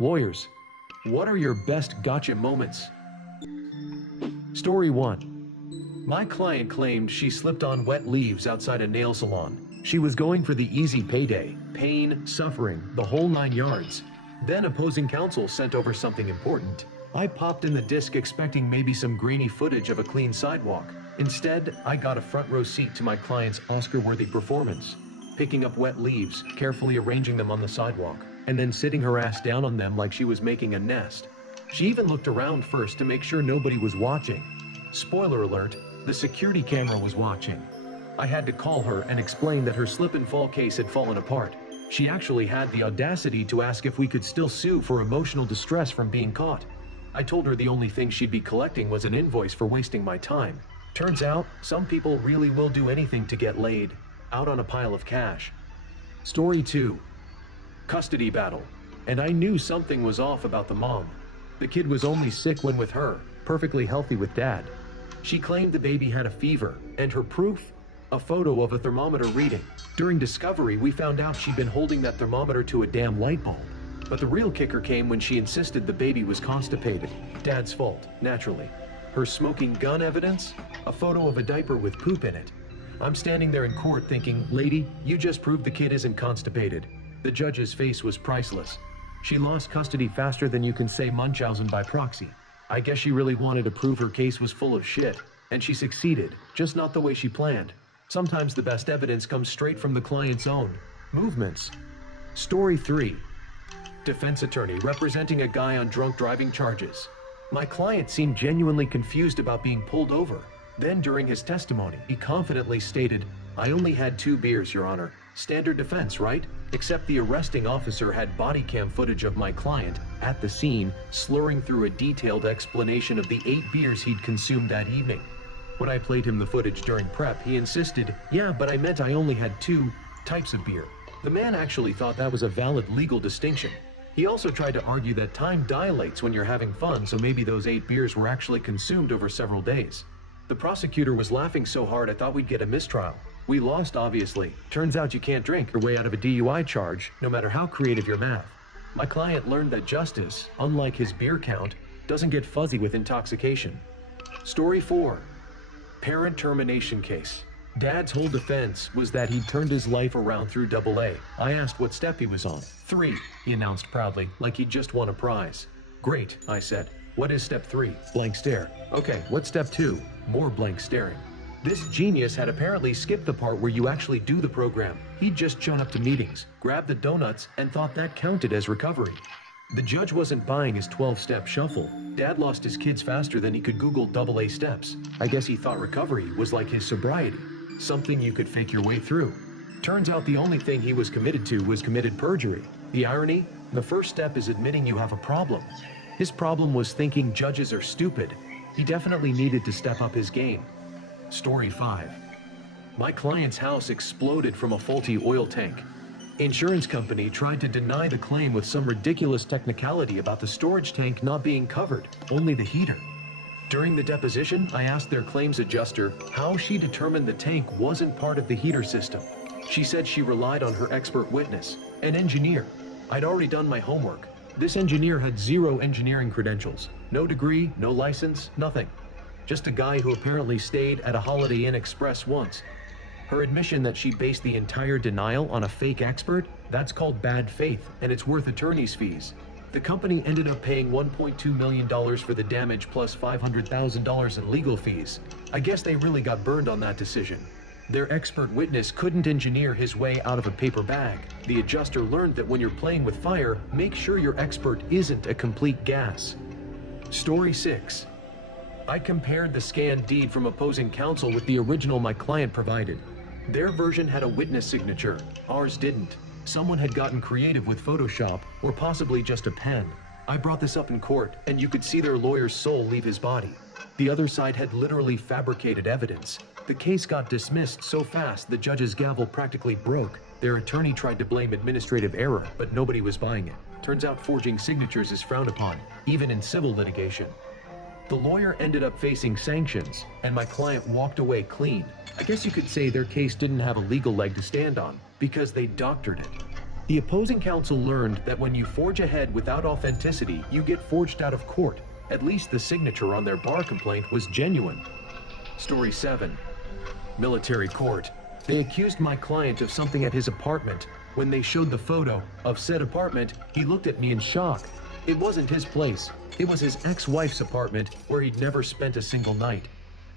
Lawyers, what are your best gotcha moments? Story 1. My client claimed she slipped on wet leaves outside a nail salon. She was going for the easy payday, pain, suffering, the whole 9 yards. Then opposing counsel sent over something important. I popped in the disc expecting maybe some grainy footage of a clean sidewalk. Instead, I got a front row seat to my client's Oscar-worthy performance, picking up wet leaves, carefully arranging them on the sidewalk, and then sitting her ass down on them like she was making a nest. She even looked around first to make sure nobody was watching. Spoiler alert, the security camera was watching. I had to call her and explain that her slip and fall case had fallen apart. She actually had the audacity to ask if we could still sue for emotional distress from being caught. I told her the only thing she'd be collecting was an invoice for wasting my time. Turns out, some people really will do anything to get laid, out on a pile of cash. Story 2. Custody battle. And I knew something was off about the mom. The kid was only sick when with her, perfectly healthy with dad. She claimed the baby had a fever, and her proof? A photo of a thermometer reading. During discovery, we found out she'd been holding that thermometer to a damn light bulb. But the real kicker came when she insisted the baby was constipated. Dad's fault, naturally. Her smoking gun evidence? A photo of a diaper with poop in it. I'm standing there in court thinking, lady, you just proved the kid isn't constipated. The judge's face was priceless. She lost custody faster than you can say Munchausen by proxy. I guess she really wanted to prove her case was full of shit, and she succeeded, just not the way she planned. Sometimes the best evidence comes straight from the client's own movements. Story 3. Defense attorney representing a guy on drunk driving charges. My client seemed genuinely confused about being pulled over. Then during his testimony, he confidently stated, I only had 2 beers, Your Honor. Standard defense, right? Except the arresting officer had body cam footage of my client, at the scene, slurring through a detailed explanation of the 8 beers he'd consumed that evening. When I played him the footage during prep, he insisted, yeah, but I meant I only had 2 types of beer. The man actually thought that was a valid legal distinction. He also tried to argue that time dilates when you're having fun, so maybe those 8 beers were actually consumed over several days. The prosecutor was laughing so hard I thought we'd get a mistrial. We lost, obviously. Turns out you can't drink your way out of a DUI charge, no matter how creative your math. My client learned that justice, unlike his beer count, doesn't get fuzzy with intoxication. Story 4. Parent termination case. Dad's whole defense was that he'd turned his life around through AA. I asked what step he was on. 3, he announced proudly, like he'd just won a prize. Great, I said. What is step 3? Blank stare. Okay, what's step 2? More blank staring. This genius had apparently skipped the part where you actually do the program. He'd just shown up to meetings, grabbed the donuts, and thought that counted as recovery. The judge wasn't buying his 12-step shuffle. Dad lost his kids faster than he could Google AA steps. I guess he thought recovery was like his sobriety, something you could fake your way through. Turns out the only thing he was committed to was committed perjury. The irony? The first step is admitting you have a problem. His problem was thinking judges are stupid. He definitely needed to step up his game. Story 5. My client's house exploded from a faulty oil tank. Insurance company tried to deny the claim with some ridiculous technicality about the storage tank not being covered, only the heater. During the deposition, I asked their claims adjuster how she determined the tank wasn't part of the heater system. She said she relied on her expert witness, an engineer. I'd already done my homework. This engineer had 0 engineering credentials. No degree, no license, nothing. Just a guy who apparently stayed at a Holiday Inn Express once. Her admission that she based the entire denial on a fake expert? That's called bad faith, and it's worth attorney's fees. The company ended up paying $1.2 million for the damage plus $500,000 in legal fees. I guess they really got burned on that decision. Their expert witness couldn't engineer his way out of a paper bag. The adjuster learned that when you're playing with fire, make sure your expert isn't a complete gas. Story 6. I compared the scanned deed from opposing counsel with the original my client provided. Their version had a witness signature, ours didn't. Someone had gotten creative with Photoshop, or possibly just a pen. I brought this up in court, and you could see their lawyer's soul leave his body. The other side had literally fabricated evidence. The case got dismissed so fast the judge's gavel practically broke. Their attorney tried to blame administrative error, but nobody was buying it. Turns out forging signatures is frowned upon, even in civil litigation. The lawyer ended up facing sanctions, and my client walked away clean. I guess you could say their case didn't have a legal leg to stand on, because they doctored it. The opposing counsel learned that when you forge ahead without authenticity, you get forged out of court. At least the signature on their bar complaint was genuine. Story 7. Military court. They accused my client of something at his apartment. When they showed the photo of said apartment, he looked at me in shock. It wasn't his place. It was his ex-wife's apartment where he'd never spent a single night.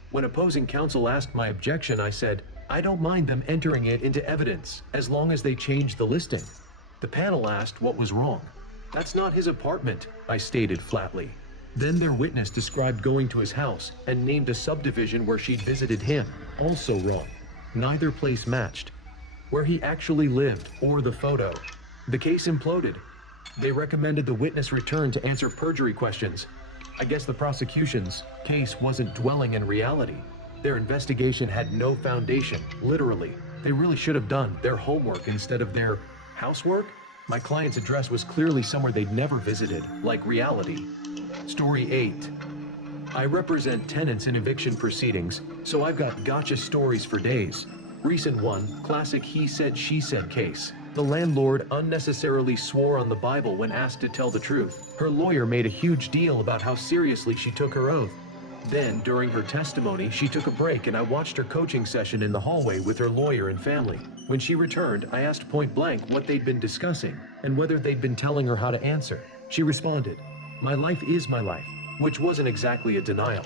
When opposing counsel asked my objection, I said, I don't mind them entering it into evidence as long as they change the listing. The panel asked what was wrong. That's not his apartment, I stated flatly. Then their witness described going to his house and named a subdivision where she'd visited him. Also wrong. Neither place matched where he actually lived or the photo. The case imploded. They recommended the witness return to answer perjury questions. I guess the prosecution's case wasn't dwelling in reality. Their investigation had no foundation, literally. They really should have done their homework instead of their housework. My client's address was clearly somewhere they'd never visited, like reality. Story 8. I represent tenants in eviction proceedings, so I've got gotcha stories for days. Recent one, classic he said she said case. The landlord unnecessarily swore on the Bible when asked to tell the truth. Her lawyer made a huge deal about how seriously she took her oath. Then, during her testimony, she took a break and I watched her coaching session in the hallway with her lawyer and family. When she returned, I asked point blank what they'd been discussing and whether they'd been telling her how to answer. She responded, "My life is my life," which wasn't exactly a denial.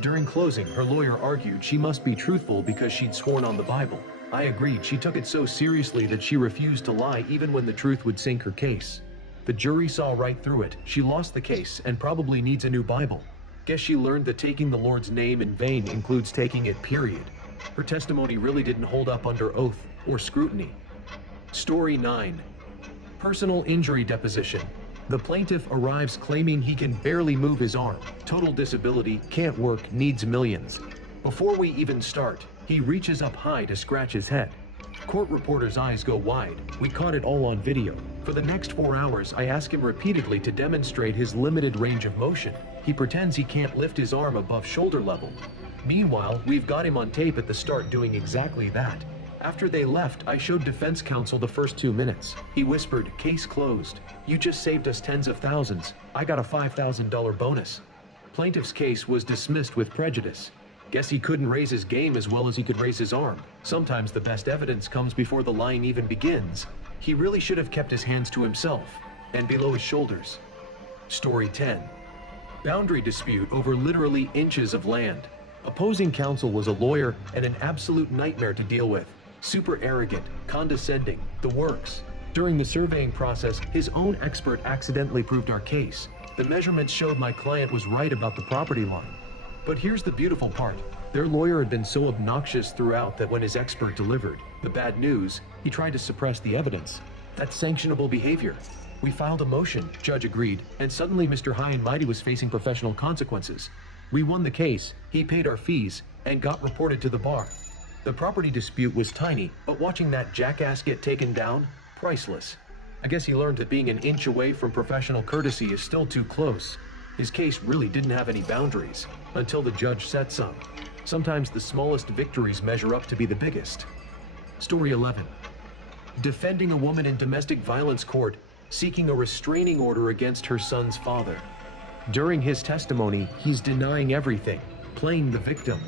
During closing, her lawyer argued she must be truthful because she'd sworn on the Bible. I agreed she took it so seriously that she refused to lie even when the truth would sink her case. The jury saw right through it. She lost the case and probably needs a new Bible. Guess she learned that taking the Lord's name in vain includes taking it, period. Her testimony really didn't hold up under oath or scrutiny. Story 9. Personal injury deposition. The plaintiff arrives claiming he can barely move his arm. Total disability, can't work, needs millions. Before we even start, he reaches up high to scratch his head. Court reporter's eyes go wide. We caught it all on video. For the next 4 hours, I ask him repeatedly to demonstrate his limited range of motion. He pretends he can't lift his arm above shoulder level. Meanwhile, we've got him on tape at the start doing exactly that. After they left, I showed defense counsel the first 2 minutes. He whispered, "Case closed. You just saved us tens of thousands. I got a $5,000 bonus." Plaintiff's case was dismissed with prejudice. Guess he couldn't raise his game as well as he could raise his arm. Sometimes the best evidence comes before the lying even begins. He really should have kept his hands to himself and below his shoulders. Story 10. Boundary dispute over literally inches of land. Opposing counsel was a lawyer and an absolute nightmare to deal with. Super arrogant, condescending, the works. During the surveying process, his own expert accidentally proved our case. The measurements showed my client was right about the property line. But here's the beautiful part. Their lawyer had been so obnoxious throughout that when his expert delivered the bad news, he tried to suppress the evidence. That's sanctionable behavior. We filed a motion, judge agreed, and suddenly Mr. High and Mighty was facing professional consequences. We won the case, he paid our fees, and got reported to the bar. The property dispute was tiny, but watching that jackass get taken down, priceless. I guess he learned that being an inch away from professional courtesy is still too close. His case really didn't have any boundaries, until the judge set some. Sometimes the smallest victories measure up to be the biggest. Story 11. Defending a woman in domestic violence court, seeking a restraining order against her son's father. During his testimony, he's denying everything, playing the victim.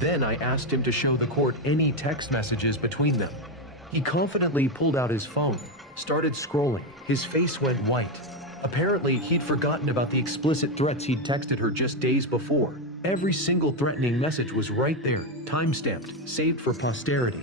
Then I asked him to show the court any text messages between them. He confidently pulled out his phone, started scrolling. His face went white. Apparently, he'd forgotten about the explicit threats he'd texted her just days before. Every single threatening message was right there, time-stamped, saved for posterity.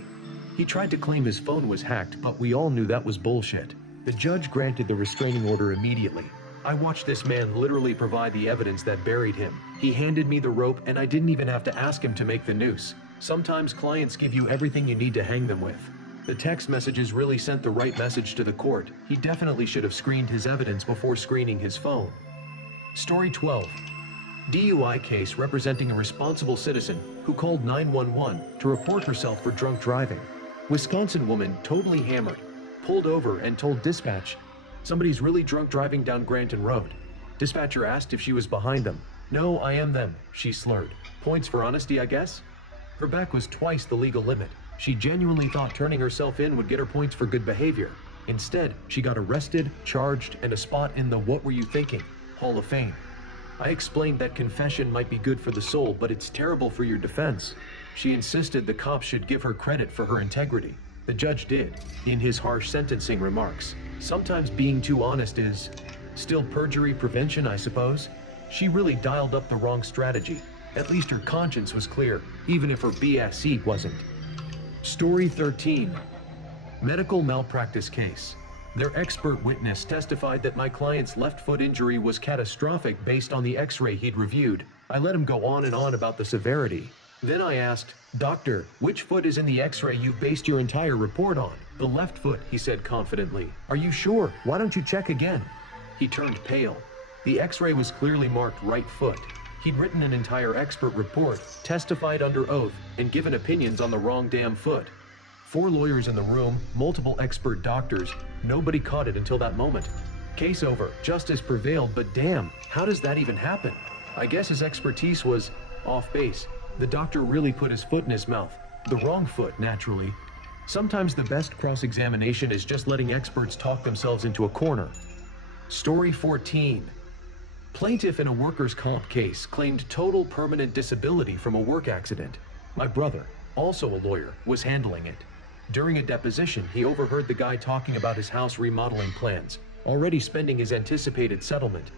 He tried to claim his phone was hacked, but we all knew that was bullshit. The judge granted the restraining order immediately. I watched this man literally provide the evidence that buried him. He handed me the rope and I didn't even have to ask him to make the noose. Sometimes clients give you everything you need to hang them with. The text messages really sent the right message to the court. He definitely should have screened his evidence before screening his phone. Story 12. DUI case representing a responsible citizen who called 911 to report herself for drunk driving. Wisconsin woman totally hammered, pulled over and told dispatch, "Somebody's really drunk driving down Granton Road." Dispatcher asked if she was behind them. "No, I am them," she slurred. Points for honesty, I guess? Her back was twice the legal limit. She genuinely thought turning herself in would get her points for good behavior. Instead, she got arrested, charged, and a spot in the "What Were You Thinking?" Hall of Fame. I explained that confession might be good for the soul, but it's terrible for your defense. She insisted the cops should give her credit for her integrity. The judge did, in his harsh sentencing remarks. Sometimes being too honest is still perjury prevention, I suppose. She really dialed up the wrong strategy. At least her conscience was clear, even if her BSE wasn't. Story 13. Medical malpractice case. Their expert witness testified that my client's left foot injury was catastrophic based on the x-ray he'd reviewed. I let him go on and on about the severity. Then I asked, "Doctor, which foot is in the x-ray you've based your entire report on?" "The left foot," he said confidently. "Are you sure? Why don't you check again?" He turned pale. The x-ray was clearly marked right foot. He'd written an entire expert report, testified under oath, and given opinions on the wrong damn foot. 4 lawyers in the room, multiple expert doctors. Nobody caught it until that moment. Case over. Justice prevailed, but damn, how does that even happen? I guess his expertise was off base. The doctor really put his foot in his mouth. The wrong foot, naturally. Sometimes the best cross-examination is just letting experts talk themselves into a corner. Story 14. Plaintiff in a workers' comp case claimed total permanent disability from a work accident. My brother, also a lawyer, was handling it. During a deposition, he overheard the guy talking about his house remodeling plans, already spending his anticipated settlement.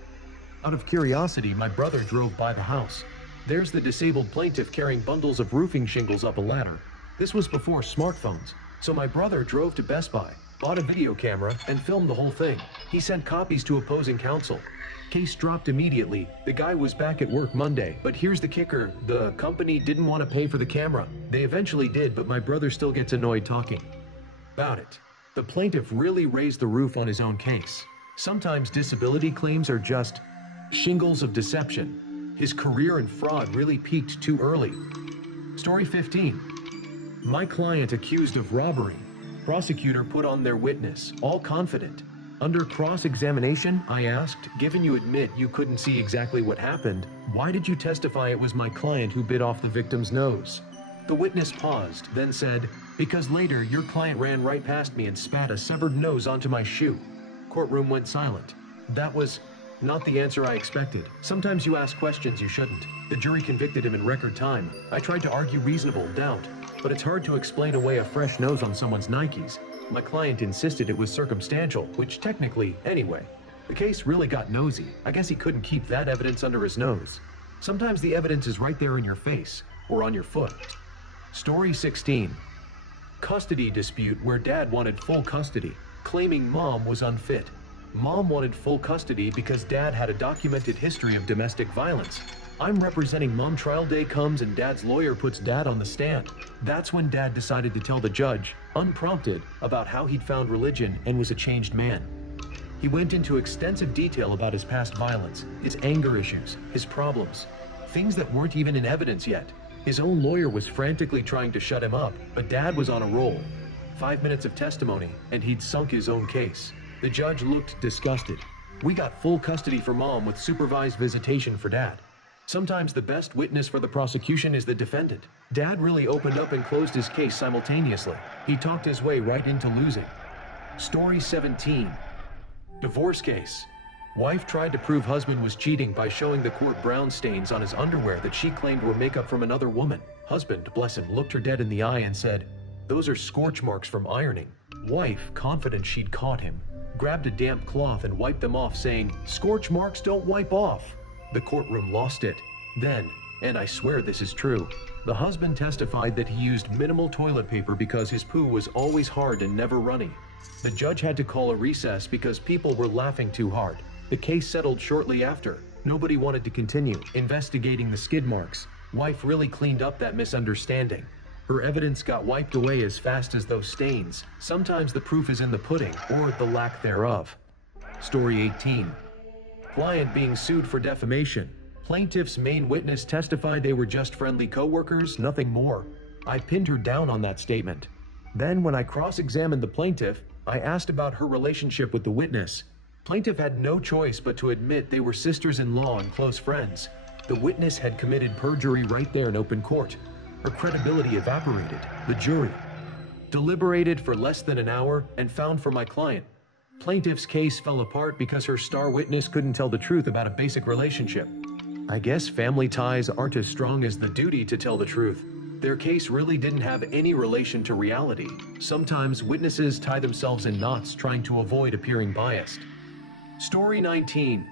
Out of curiosity, my brother drove by the house. There's the disabled plaintiff carrying bundles of roofing shingles up a ladder. This was before smartphones, so my brother drove to Best Buy, bought a video camera, and filmed the whole thing. He sent copies to opposing counsel. Case dropped immediately. The guy was back at work Monday, but here's the kicker. The company didn't want to pay for the camera. They eventually did, but my brother still gets annoyed talking about it. The plaintiff really raised the roof on his own case. Sometimes disability claims are just shingles of deception. His career in fraud really peaked too early. Story 15. My client accused of robbery. Prosecutor put on their witness, all confident. Under cross-examination, I asked, "Given you admit you couldn't see exactly what happened, why did you testify it was my client who bit off the victim's nose?" The witness paused, then said, "Because later your client ran right past me and spat a severed nose onto my shoe." Courtroom went silent. That was not the answer I expected. Sometimes you ask questions you shouldn't. The jury convicted him in record time. I tried to argue reasonable doubt, but it's hard to explain away a fresh nose on someone's Nikes. My client insisted it was circumstantial, which technically, anyway. The case really got nosy. I guess he couldn't keep that evidence under his nose. Sometimes the evidence is right there in your face, or on your foot. Story 16. Custody dispute where dad wanted full custody, claiming mom was unfit. Mom wanted full custody because dad had a documented history of domestic violence. I'm representing mom. Trial day comes and dad's lawyer puts dad on the stand. That's when dad decided to tell the judge, unprompted, about how he'd found religion and was a changed man. He went into extensive detail about his past violence, his anger issues, his problems, things that weren't even in evidence yet. His own lawyer was frantically trying to shut him up, but dad was on a roll. 5 minutes of testimony, and he'd sunk his own case. The judge looked disgusted. We got full custody for mom with supervised visitation for dad. Sometimes the best witness for the prosecution is the defendant. Dad really opened up and closed his case simultaneously. He talked his way right into losing. Story 17. Divorce case. Wife tried to prove husband was cheating by showing the court brown stains on his underwear that she claimed were makeup from another woman. Husband, bless him, looked her dead in the eye and said, "Those are scorch marks from ironing." Wife, confident she'd caught him, grabbed a damp cloth and wiped them off, saying, "Scorch marks don't wipe off." The courtroom lost it. Then, and I swear this is true, the husband testified that he used minimal toilet paper because his poo was always hard and never runny. The judge had to call a recess because people were laughing too hard. The case settled shortly after. Nobody wanted to continue investigating the skid marks. Wife really cleaned up that misunderstanding. Her evidence got wiped away as fast as those stains. Sometimes the proof is in the pudding, or the lack thereof. Story 18. Client being sued for defamation. Plaintiff's main witness testified they were just friendly co-workers, nothing more. I pinned her down on that statement. Then when I cross-examined the plaintiff, I asked about her relationship with the witness. Plaintiff had no choice but to admit they were sisters-in-law and close friends. The witness had committed perjury right there in open court. Her credibility evaporated. The jury deliberated for less than an hour, and found for my client. Plaintiff's case fell apart because her star witness couldn't tell the truth about a basic relationship. I guess family ties aren't as strong as the duty to tell the truth. Their case really didn't have any relation to reality. Sometimes witnesses tie themselves in knots trying to avoid appearing biased. Story 19.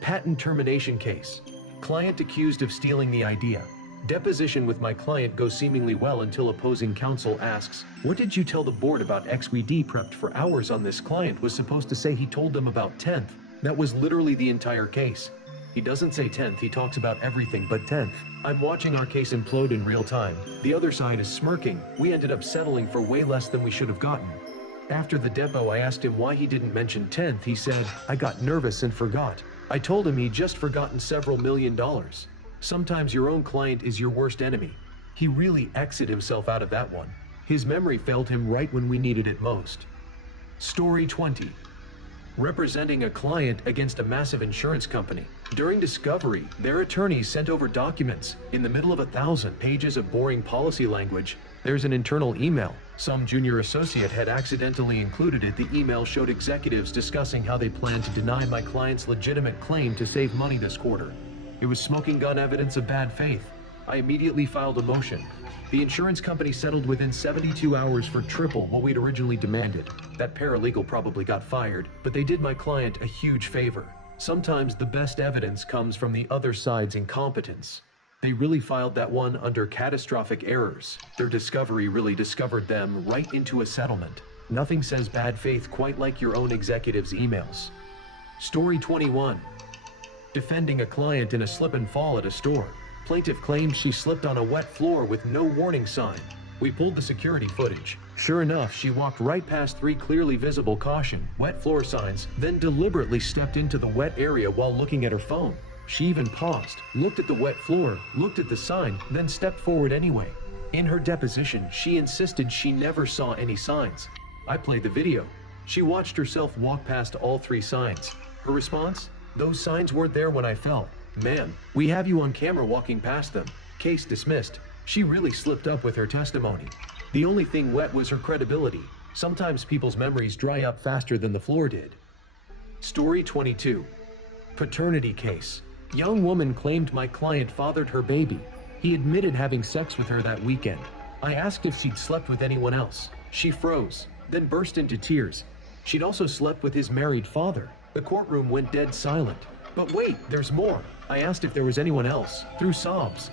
Patent termination case. Client accused of stealing the idea. Deposition with my client goes seemingly well until opposing counsel asks, "What did you tell the board about XWD prepped for hours on this?" Client was supposed to say he told them about 10th. That was literally the entire case. He doesn't say 10th, he talks about everything but 10th. I'm watching our case implode in real time. The other side is smirking. We ended up settling for way less than we should have gotten. After the depo, I asked him why he didn't mention 10th. He said, "I got nervous and forgot." I told him he'd just forgotten several $1,000,000. Sometimes your own client is your worst enemy. He really exited himself out of that one. His memory failed him right when we needed it most. Story 20. Representing a client against a massive insurance company. During discovery, their attorneys sent over documents. In the middle of 1,000 pages of boring policy language, there's an internal email. Some junior associate had accidentally included it. The email showed executives discussing how they planned to deny my client's legitimate claim to save money this quarter. It was smoking gun evidence of bad faith. I immediately filed a motion. The insurance company settled within 72 hours for triple what we'd originally demanded. That paralegal probably got fired, but they did my client a huge favor. Sometimes the best evidence comes from the other side's incompetence. They really filed that one under catastrophic errors. Their discovery really discovered them right into a settlement. Nothing says bad faith quite like your own executive's emails. Story 21. Defending a client in a slip and fall at a store. Plaintiff claims she slipped on a wet floor with no warning sign. We pulled the security footage. Sure enough, she walked right past 3 clearly visible caution, wet floor signs, then deliberately stepped into the wet area while looking at her phone. She even paused, looked at the wet floor, looked at the sign, then stepped forward anyway. In her deposition, she insisted she never saw any signs. I played the video. She watched herself walk past all 3 signs. Her response? "Those signs weren't there when I fell. Ma'am, we have you on camera walking past them." Case dismissed. She really slipped up with her testimony. The only thing wet was her credibility. Sometimes people's memories dry up faster than the floor did. Story 22. Paternity case. Young woman claimed my client fathered her baby. He admitted having sex with her that weekend. I asked if she'd slept with anyone else. She froze, then burst into tears. She'd also slept with his married father. The courtroom went dead silent. "But wait, there's more." I asked if there was anyone else, through sobs.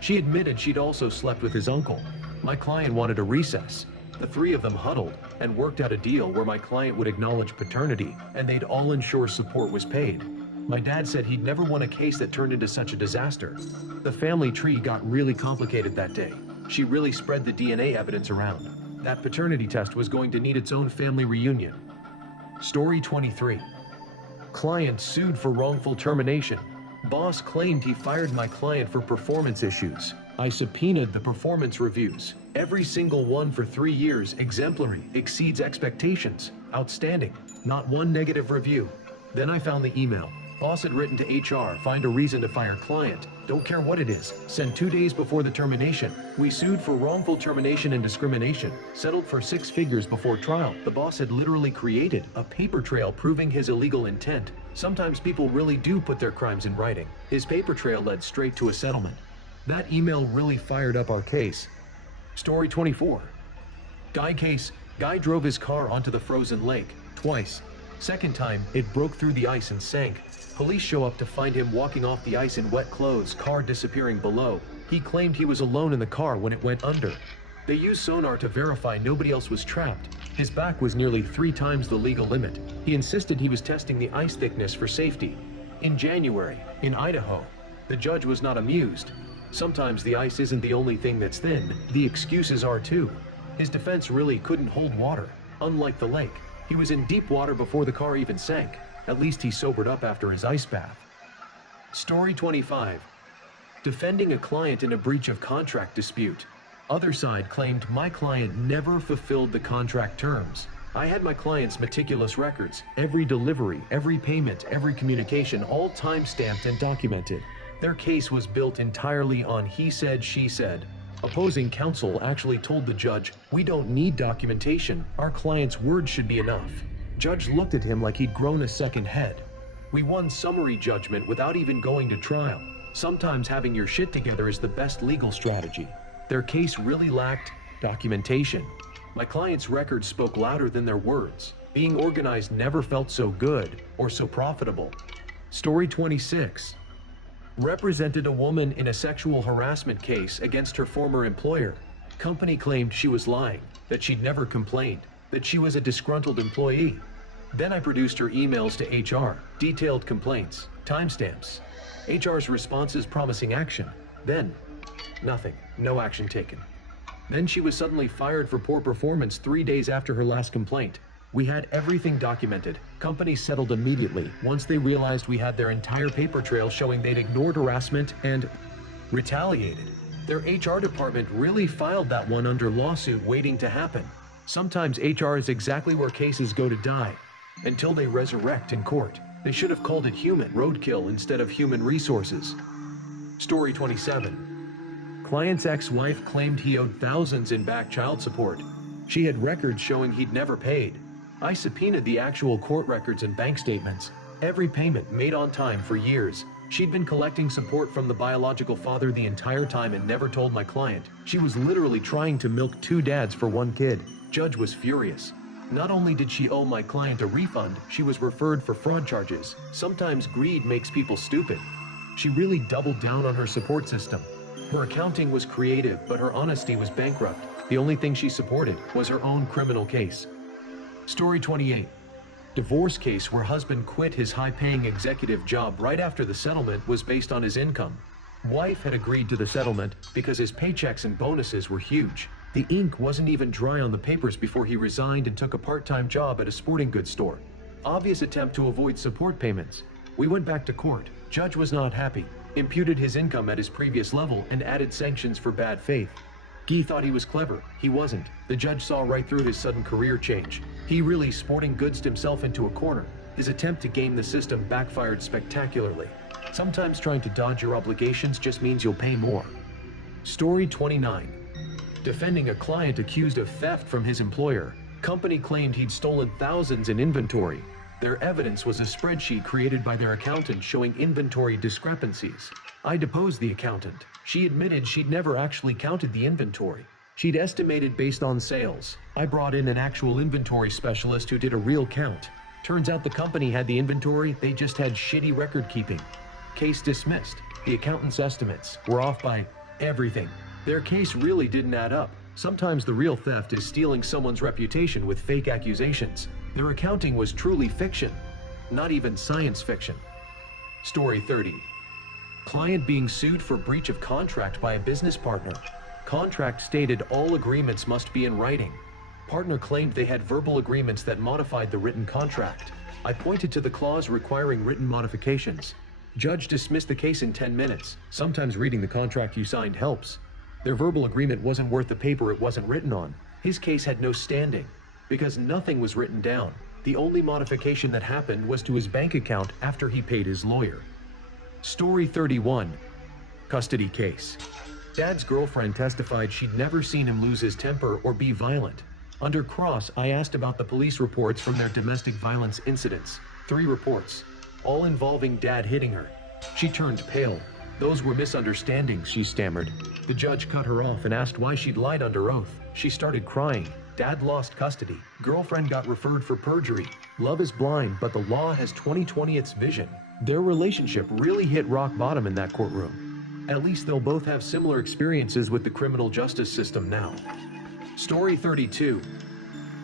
She admitted she'd also slept with his uncle. My client wanted a recess. The 3 of them huddled and worked out a deal where my client would acknowledge paternity and they'd all ensure support was paid. My dad said he'd never won a case that turned into such a disaster. The family tree got really complicated that day. She really spread the DNA evidence around. That paternity test was going to need its own family reunion. Story 23. Client sued for wrongful termination. Boss claimed he fired my client for performance issues. I subpoenaed the performance reviews. Every single one for 3 years, exemplary, exceeds expectations, outstanding, not one negative review. Then I found the email. Boss had written to HR, find a reason to fire client. Don't care what it is. Send 2 days before the termination. We sued for wrongful termination and discrimination. Settled for 6 figures before trial. The boss had literally created a paper trail proving his illegal intent. Sometimes people really do put their crimes in writing. His paper trail led straight to a settlement. That email really fired up our case. Story 24. Guy case. Guy drove his car onto the frozen lake, twice. Second time, it broke through the ice and sank. Police show up to find him walking off the ice in wet clothes, car disappearing below. He claimed he was alone in the car when it went under. They used sonar to verify nobody else was trapped. His back was nearly 3 times the legal limit. He insisted he was testing the ice thickness for safety. In January, in Idaho, the judge was not amused. Sometimes the ice isn't the only thing that's thin, the excuses are too. His defense really couldn't hold water, unlike the lake. He was in deep water before the car even sank. At least he sobered up after his ice bath. Story 25. Defending a client in a breach of contract dispute. Other side claimed my client never fulfilled the contract terms. I had my client's meticulous records, every delivery, every payment, every communication, all time-stamped and documented. Their case was built entirely on he said, she said. Opposing counsel actually told the judge, "We don't need documentation, our client's word should be enough." Judge looked at him like he'd grown a second head. We won summary judgment without even going to trial. Sometimes having your shit together is the best legal strategy. Their case really lacked documentation. My client's record spoke louder than their words. Being organized never felt so good or so profitable. Story 26. Represented a woman in a sexual harassment case against her former employer. Company claimed she was lying, that she'd never complained, that she was a disgruntled employee. Then I produced her emails to HR, detailed complaints, timestamps. HR's responses promising action. Then, nothing, no action taken. Then she was suddenly fired for poor performance 3 days after her last complaint. We had everything documented. Company settled immediately once they realized we had their entire paper trail showing they'd ignored harassment and retaliated. Their HR department really filed that one under lawsuit waiting to happen. Sometimes HR is exactly where cases go to die, until they resurrect in court. They should have called it human roadkill instead of human resources. Story 27. Client's ex-wife claimed he owed thousands in back child support. She had records showing he'd never paid. I subpoenaed the actual court records and bank statements. Every payment made on time for years. She'd been collecting support from the biological father the entire time and never told my client. She was literally trying to milk 2 dads for 1 kid. Judge was furious. Not only did she owe my client a refund, she was referred for fraud charges. Sometimes greed makes people stupid. She really doubled down on her support system. Her accounting was creative, but her honesty was bankrupt. The only thing she supported was her own criminal case. Story 28. Divorce case where husband quit his high-paying executive job right after the settlement was based on his income. Wife had agreed to the settlement because his paychecks and bonuses were huge. The ink wasn't even dry on the papers before he resigned and took a part-time job at a sporting goods store. Obvious attempt to avoid support payments. We went back to court. Judge was not happy, imputed his income at his previous level and added sanctions for bad faith. Guy thought he was clever. He wasn't. The judge saw right through his sudden career change. He really sporting goodsed himself into a corner. His attempt to game the system backfired spectacularly. Sometimes trying to dodge your obligations just means you'll pay more. Story 29. Defending a client accused of theft from his employer. Company claimed he'd stolen thousands in inventory. Their evidence was a spreadsheet created by their accountant showing inventory discrepancies. I deposed the accountant. She admitted she'd never actually counted the inventory. She'd estimated based on sales. I brought in an actual inventory specialist who did a real count. Turns out the company had the inventory, they just had shitty record keeping. Case dismissed. The accountant's estimates were off by everything. Their case really didn't add up. Sometimes the real theft is stealing someone's reputation with fake accusations. Their accounting was truly fiction, not even science fiction. Story 30. Client being sued for breach of contract by a business partner. Contract stated all agreements must be in writing. Partner claimed they had verbal agreements that modified the written contract. I pointed to the clause requiring written modifications. Judge dismissed the case in 10 minutes. Sometimes reading the contract you signed helps. Their verbal agreement wasn't worth the paper it wasn't written on. His case had no standing because nothing was written down. The only modification that happened was to his bank account after he paid his lawyer. Story 31. Custody case. Dad's girlfriend testified she'd never seen him lose his temper or be violent. Under cross, I asked about the police reports from their domestic violence incidents. 3 reports, all involving Dad hitting her. She turned pale. Those were misunderstandings, she stammered. The judge cut her off and asked why she'd lied under oath. She started crying. Dad lost custody. Girlfriend got referred for perjury. Love is blind, but the law has 20/20th vision. Their relationship really hit rock bottom in that courtroom. At least they'll both have similar experiences with the criminal justice system now. Story 32.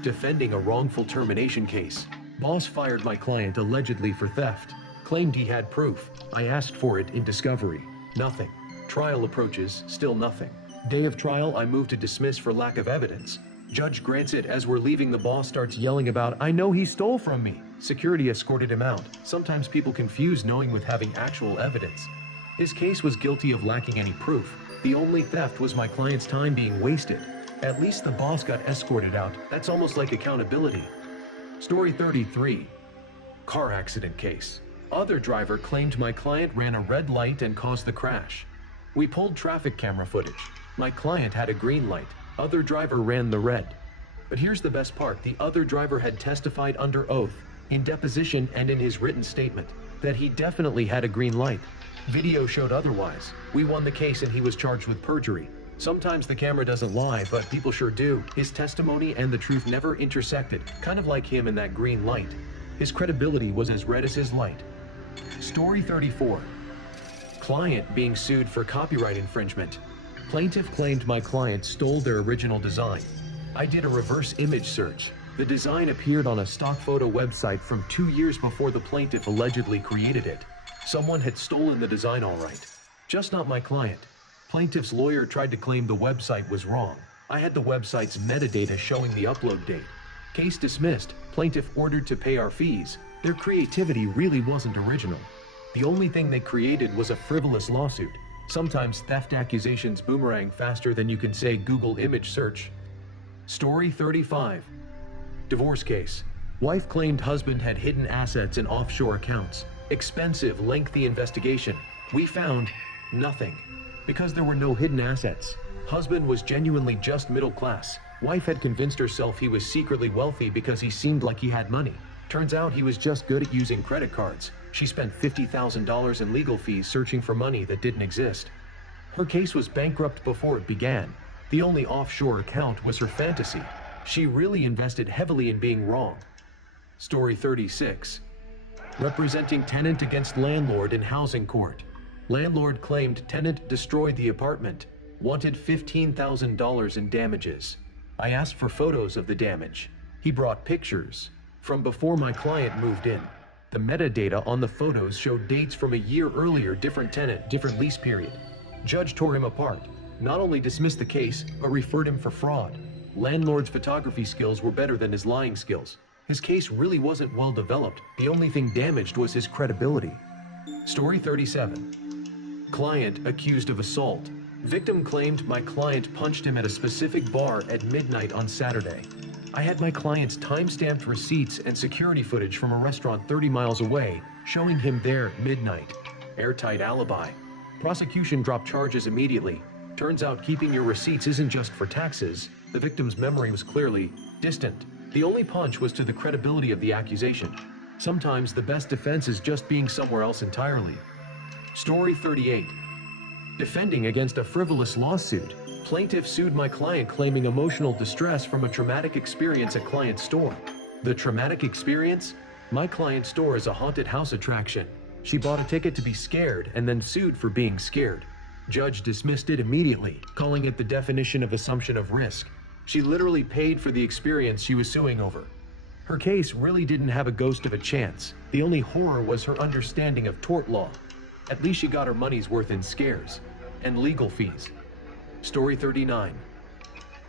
Defending a wrongful termination case. Boss fired my client allegedly for theft. Claimed he had proof. I asked for it in discovery. Nothing. Trial approaches, still nothing. Day of trial, I move to dismiss for lack of evidence. Judge grants it. As we're leaving, the boss starts yelling about, "I know he stole from me." Security escorted him out. Sometimes people confuse knowing with having actual evidence. His case was guilty of lacking any proof. The only theft was my client's time being wasted. At least the boss got escorted out. That's almost like accountability. Story 33. Car accident case. Other driver claimed my client ran a red light and caused the crash. We pulled traffic camera footage. My client had a green light. Other driver ran the red. But here's the best part. The other driver had testified under oath, in deposition and in his written statement, that he definitely had a green light. Video showed otherwise. We won the case and he was charged with perjury. Sometimes the camera doesn't lie, but people sure do. His testimony and the truth never intersected, kind of like him in that green light. His credibility was as red as his light. Story 34. Client being sued for copyright infringement. Plaintiff claimed my client stole their original design. I did a reverse image search. The design appeared on a stock photo website from 2 years before the plaintiff allegedly created it. Someone had stolen the design all right. Just not my client. Plaintiff's lawyer tried to claim the website was wrong. I had the website's metadata showing the upload date. Case dismissed. Plaintiff ordered to pay our fees. Their creativity really wasn't original. The only thing they created was a frivolous lawsuit. Sometimes theft accusations boomerang faster than you can say Google image search. Story 35. Divorce case. Wife claimed husband had hidden assets in offshore accounts. Expensive, lengthy investigation. We found nothing. Because there were no hidden assets. Husband was genuinely just middle class. Wife had convinced herself he was secretly wealthy because he seemed like he had money. Turns out he was just good at using credit cards. She spent $50,000 in legal fees searching for money that didn't exist. Her case was bankrupt before it began. The only offshore account was her fantasy. She really invested heavily in being wrong. Story 36. Representing tenant against landlord in housing court. Landlord claimed tenant destroyed the apartment, wanted $15,000 in damages. I asked for photos of the damage. He brought pictures from before my client moved in. The metadata on the photos showed dates from a year earlier, different tenant, different lease period. Judge tore him apart. Not only dismissed the case, but referred him for fraud. Landlord's photography skills were better than his lying skills. His case really wasn't well developed. The only thing damaged was his credibility. Story 37. Client accused of assault. Victim claimed my client punched him at a specific bar at midnight on Saturday. I had my client's time-stamped receipts and security footage from a restaurant 30 miles away, showing him there at midnight. Airtight alibi. Prosecution dropped charges immediately. Turns out keeping your receipts isn't just for taxes. The victim's memory was clearly distant. The only punch was to the credibility of the accusation. Sometimes the best defense is just being somewhere else entirely. Story 38. Defending against a frivolous lawsuit. Plaintiff sued my client claiming emotional distress from a traumatic experience at client's store. The traumatic experience? My client's store is a haunted house attraction. She bought a ticket to be scared and then sued for being scared. Judge dismissed it immediately, calling it the definition of assumption of risk. She literally paid for the experience she was suing over. Her case really didn't have a ghost of a chance. The only horror was her understanding of tort law. At least she got her money's worth in scares and legal fees. Story 39.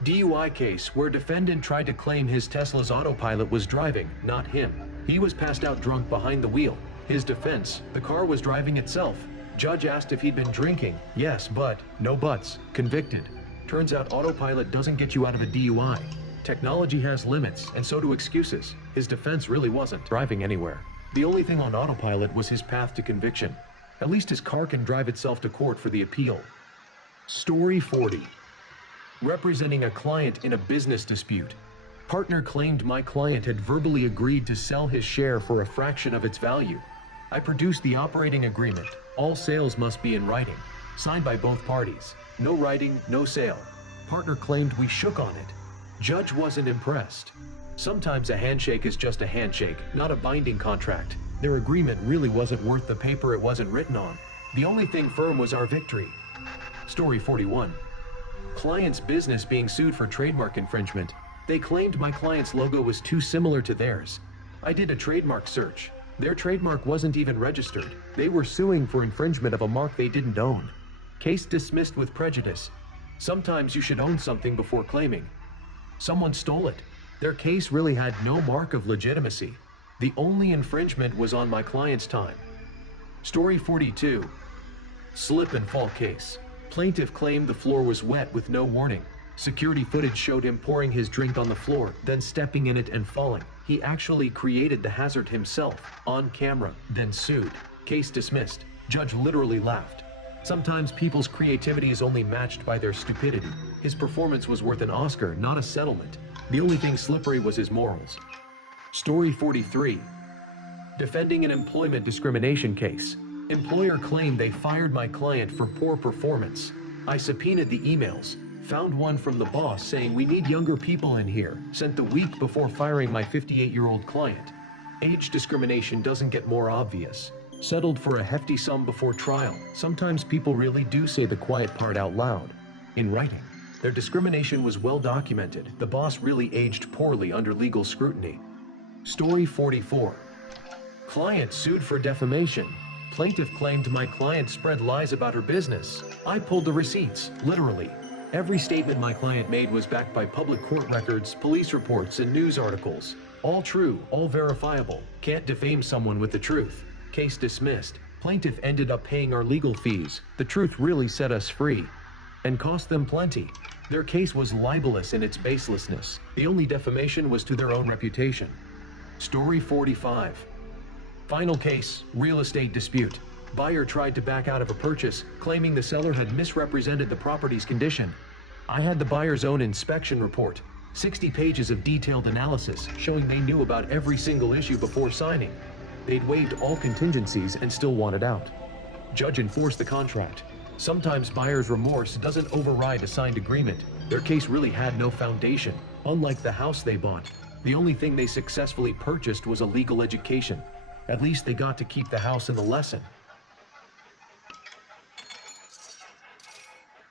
DUI case where defendant tried to claim his Tesla's autopilot was driving, not him. He was passed out drunk behind the wheel. His defense, the car was driving itself. Judge asked if he'd been drinking. Yes, but no buts. Convicted. Turns out autopilot doesn't get you out of a DUI. Technology has limits, and so do excuses. His defense really wasn't driving anywhere. The only thing on autopilot was his path to conviction. At least his car can drive itself to court for the appeal. Story 40. Representing a client in a business dispute. Partner claimed my client had verbally agreed to sell his share for a fraction of its value. I produced the operating agreement. All sales must be in writing, signed by both parties. No writing, no sale. Partner claimed we shook on it. Judge wasn't impressed. Sometimes a handshake is just a handshake, not a binding contract. Their agreement really wasn't worth the paper it wasn't written on. The only thing firm was our victory. Story 41. Client's business being sued for trademark infringement. They claimed my client's logo was too similar to theirs. I did a trademark search. Their trademark wasn't even registered. They were suing for infringement of a mark they didn't own. Case dismissed with prejudice. Sometimes you should own something before claiming. Someone stole it. Their case really had no mark of legitimacy. The only infringement was on my client's time. Story 42. Slip and fall case. Plaintiff claimed the floor was wet with no warning. Security footage showed him pouring his drink on the floor, then stepping in it and falling. He actually created the hazard himself, on camera, then sued. Case dismissed. Judge literally laughed. Sometimes people's creativity is only matched by their stupidity. His performance was worth an Oscar, not a settlement. The only thing slippery was his morals. Story 43. Defending an employment discrimination case. Employer claimed they fired my client for poor performance. I subpoenaed the emails, found one from the boss saying we need younger people in here, sent the week before firing my 58-year-old client. Age discrimination doesn't get more obvious. Settled for a hefty sum before trial. Sometimes people really do say the quiet part out loud. In writing. Their discrimination was well documented. The boss really aged poorly under legal scrutiny. Story 44. Client sued for defamation. Plaintiff claimed my client spread lies about her business. I pulled the receipts, literally. Every statement my client made was backed by public court records, police reports, and news articles. All true, all verifiable. Can't defame someone with the truth. Case dismissed. Plaintiff ended up paying our legal fees. The truth really set us free. And cost them plenty. Their case was libelous in its baselessness. The only defamation was to their own reputation. Story 45. Final case, real estate dispute. Buyer tried to back out of a purchase, claiming the seller had misrepresented the property's condition. I had the buyer's own inspection report, 60 pages of detailed analysis showing they knew about every single issue before signing. They'd waived all contingencies and still wanted out. Judge enforced the contract. Sometimes buyer's remorse doesn't override a signed agreement. Their case really had no foundation. Unlike the house they bought, the only thing they successfully purchased was a legal education. At least they got to keep the house and the lesson.